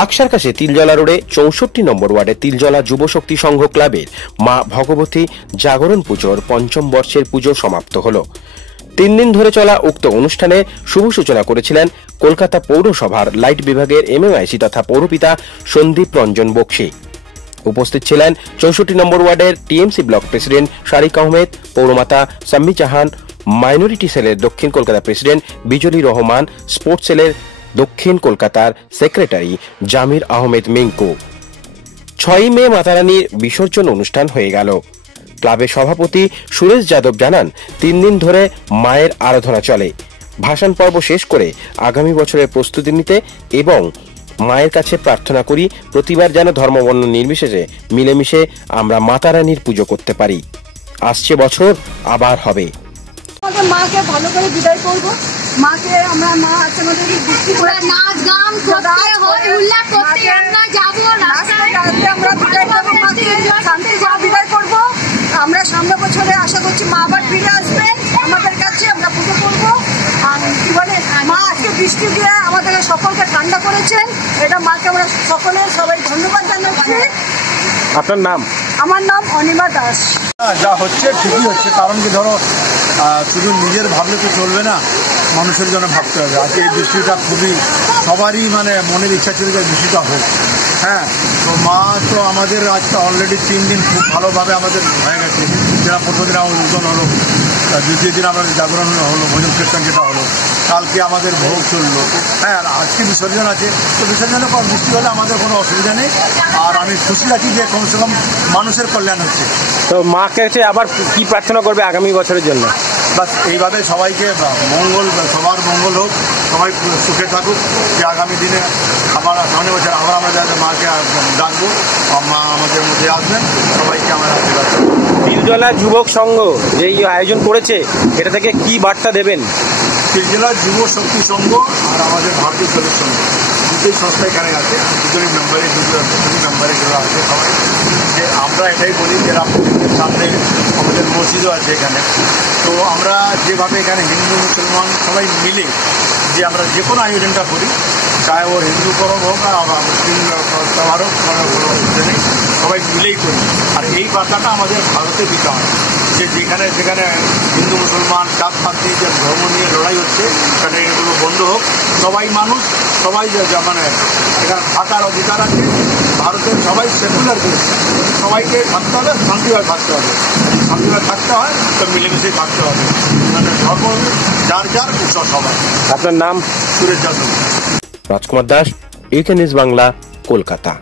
বাক্সারকাছে তিলজলা রোডে ৬৪ নম্বর ওয়ার্ডে তিলজলা যুব শক্তি সংঘ ক্লাবের মা ভগবতী জাগরণ পুজোর পঞ্চম বর্ষের পুজো সমাপ্ত হল। ৩ দিন ধরে চলা উক্ত অনুষ্ঠানে শুভ সূচনা করেছিলেন কলকাতা পৌরসভার লাইট বিভাগের এমএমআইসি তথা পৌরপিতা সন্দীপ রঞ্জন বক্সী। উপস্থিত ছিলেন ৬৪ নম্বর ওয়ার্ডের TMC block president শারিক Ahmed, পৌরমাতা Sammi চাহান, minority সেলের দক্ষিণ কলকাতা প্রেসিডেন্ট বিজলি রহমান, স্পোর্টস সেলের দক্ষিণ কলকাতার সেক্রেটারি জামির আহমেদ মিঙ্কু। ৬ই মে মাতারানীর বিসর্জন অনুষ্ঠান হয়ে গেল। ক্লাবের সভাপতি সুরেশ যাদব জানান, ৩ দিন ধরে মায়ের আরাধনা চলে। ভাসান পর্ব শেষ করে আগামী বছরের প্রস্তুতি নিতে এবং মায়ের কাছে প্রার্থনা করি প্রতিবার যেন ধর্মবর্ণ নির্বিশেষে মিলেমিশে আমরা মাতারানীর পুজো করতে পারি। আসছে বছর আবার হবে। মাকে ভালো করে বিদায় করবো। মাকে আমরা মা আছে আমাদের নাচ গান করতে হয়, উল্লাস করতে আমরা যাবো রাস্তায়, আমরা বিদায় করবো, মাকে শান্তি করে বিদায় করবো। আমরা সামনে বছরে আশা করছি মা আবার ফিরে আসবে আমাদের কাছে, আমরা পুজো করবো। আর কি বলে মা আজকে বৃষ্টি দিয়ে আমাদের সকলকে ঠান্ডা করেছেন, এটা মাকে আমরা সকলে সবাই ধন্যবাদ জানাচ্ছি। আপনার নাম? আমার নাম অনিমা দাস। যা হচ্ছে ঠিকই হচ্ছে, কারণ কি ধরো শুধু নিজের ভাবলে তো চলবে না, মানুষের জন্য ভাবতে হবে। আজকে এই বৃষ্টিটা খুবই সবারই মানে মনের ইচ্ছা ছিল যে বৃষ্টিটা হোক। হ্যাঁ, তো মা তো আমাদের আজকে অলরেডি 3 দিন খুব ভালোভাবে আমাদের হয়ে গেছে। যেটা প্রথম দিন আমার উদ্বোধন হলো, দ্বিতীয় দিন আমাদের জাগরণ হলো, ভোজন কীর্তন যেটা হলো, কালকে আমাদের ভোগ চললো। হ্যাঁ, আর আজকে বিসর্জন আছে। তো বিসর্জনের পর বৃষ্টি হলে আমাদের কোনো অসুবিধা নেই। আর আমি খুশি আছি যে কমসে কম মানুষের কল্যাণ হচ্ছে। তো মাকে আবার কি প্রার্থনা করবে আগামী বছরের জন্য? বাস এইভাবে সবাইকে মঙ্গল, সবার মঙ্গল হোক, সবাই সুখে থাকুক, যে আগামী দিনে আবার সামনে বছর আবার আমরা যাতে মাকে ডাকবো, মা আমাদের মধ্যে আসবেন, সবাইকে আমরা আশীর্বাদ করব। তিলজলা যুবক সংঘ যেই আয়োজন করেছে, এটা থেকে কি বার্তা দেবেন? তিলজলা যুব শক্তি সংঘ আর আমাদের ভারতীয় সেলের সংঘ দুটোই সংস্থা এখানে আছে। দুই মেম্বারে যারা আছে সবাই, যে আমরা এটাই বলি যে রামপুরের সামনে আমাদের মসজিদও আছে এখানে। তো আমরা যেভাবে এখানে হিন্দু মুসলমান সবাই মিলে যে আমরা যে কোনো আয়োজনটা করি, চাहे ও হিন্দু পরব হোক আর মুসলিম সবার হোক, কোনো অসুবিধা নেই, সবাই মিলেই করি। আর এই বার্তাটা আমাদের ভারতে দিতে হয় যে যেখানে যেখানে হিন্দু মুসলমান জাতপাতি যে ধর্ম নিয়ে লড়াই হচ্ছে, সেখানে এগুলো বন্ধ হোক। সবাই মানুষ, সবাই মানে এখানে থাকার অধিকার আছে। ভারতের সবাই সেকুলার দেশ, সবাইকে থাকতে হবে, শান্তিভাবে থাকতে হবে। শান্তিভাবে থাকতে হয় তো মিলেমিশেই থাকতে হবে, মানে ধর্ম যার যার উৎসব সবাই। আপনার নাম? সুরেশ যাদব। রাজকুমার দাস, ইউকে নিউজ বাংলা, কলকাতা।